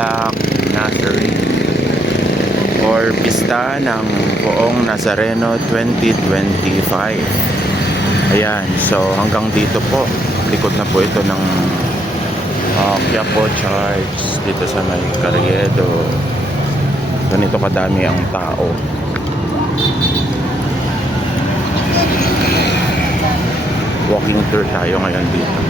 Black Nazarene or Pista ng Poong Nazareno 2025. Ayan, so hanggang dito po, likod na po ito ng Quiapo Church dito sa may Carriedo. Ganito kadami ang tao. Walking tour tayo ngayon dito.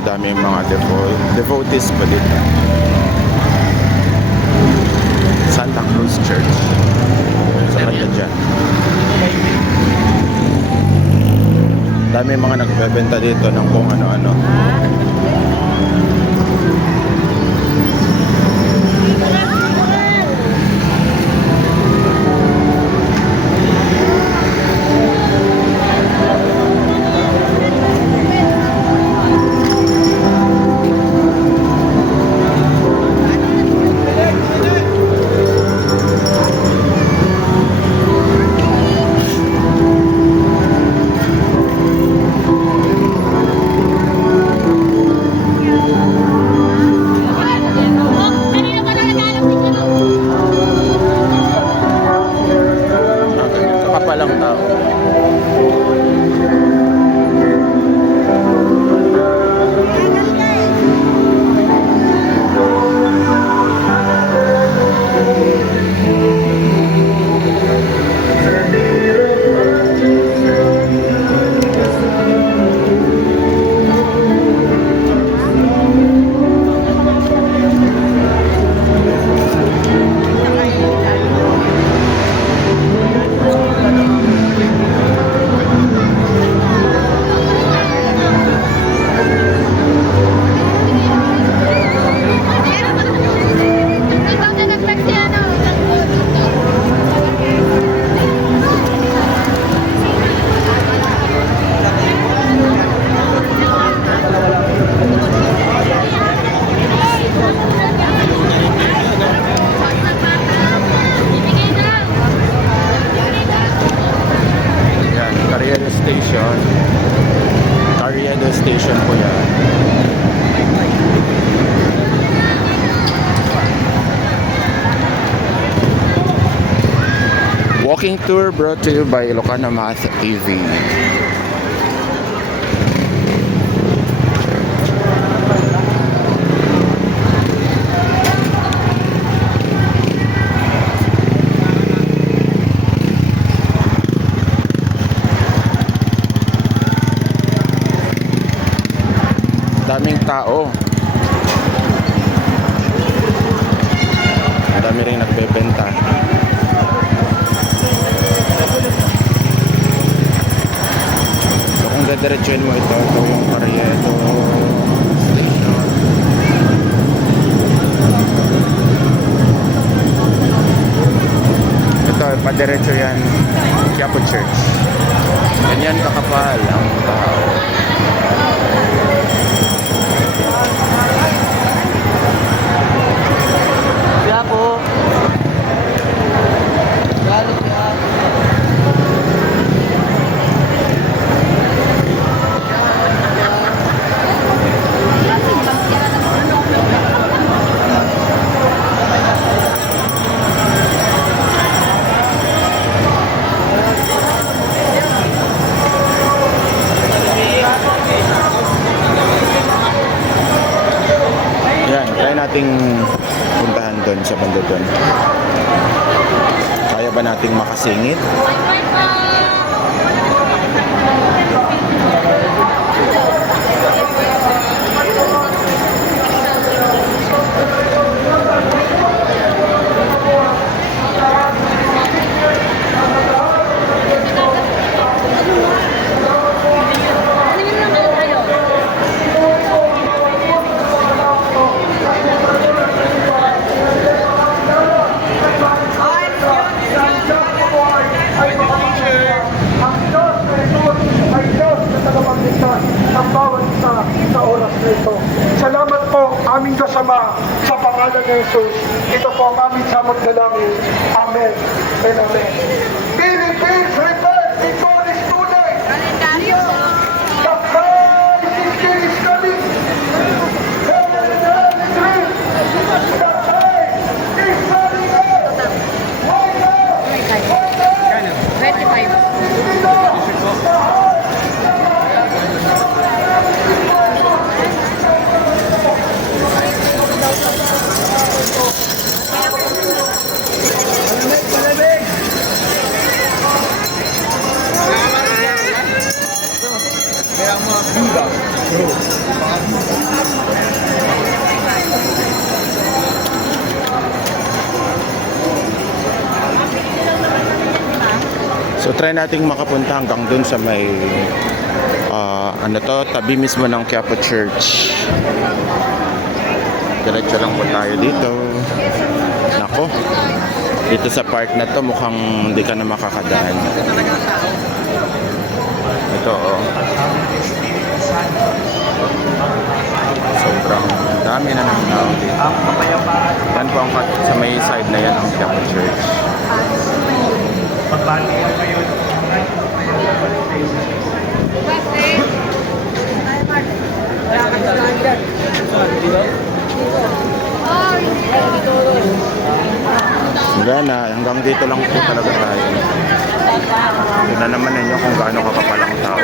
Madami mga devotees pa dito. Santa Cruz Church sa kanya dyan. Dami mga nagbebenta dito ng kung ano-ano. Palang tao. Carriedo Station po yan. Walking tour brought to you by Ilocano Math TV. Daming tao. Dami rin nagbebenta. So kung dediretsuin mo ito yung Carriedo Station. Ito, padiretso yan Quiapo Church. Ganyan kakapal ang tao. Quiapo. Galit ka. Yan, try nating puntahan doon sa banda doon. Kaya ba nating makasingit? pangalan ni Jesus. Ito po ang aming samot dalangin. Amen and Amen. Philippines, repent! Ito is tunay! Kalendaryo. The Christ is here is coming! Heaven and earth is real! The Christ is coming out! Right now! Right now! 25. So try nating makapunta hanggang dun sa may ano to, tabi mismo ng Quiapo Church. Diretso lang po tayo dito. Nako, dito sa part na to mukhang hindi ka na makakadaan. Ito oh. Sobrang dami na ng tao dito. Yan po ang sa may side na yan ang Quiapo Church. Gana, hanggang dito lang po talaga tayo. Tignan naman ninyo kung gaano kakapal ang tao.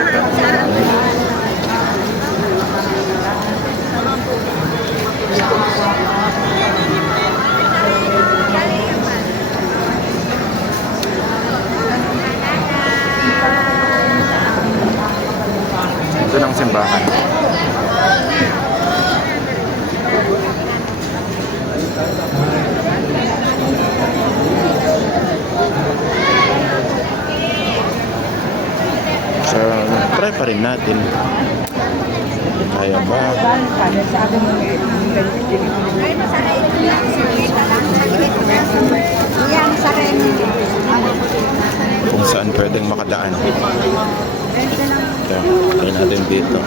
Ito ng simbahan. So, try pa rin natin. Kaya ba? Kung saan pwedeng makadaan. Ito, try natin dito.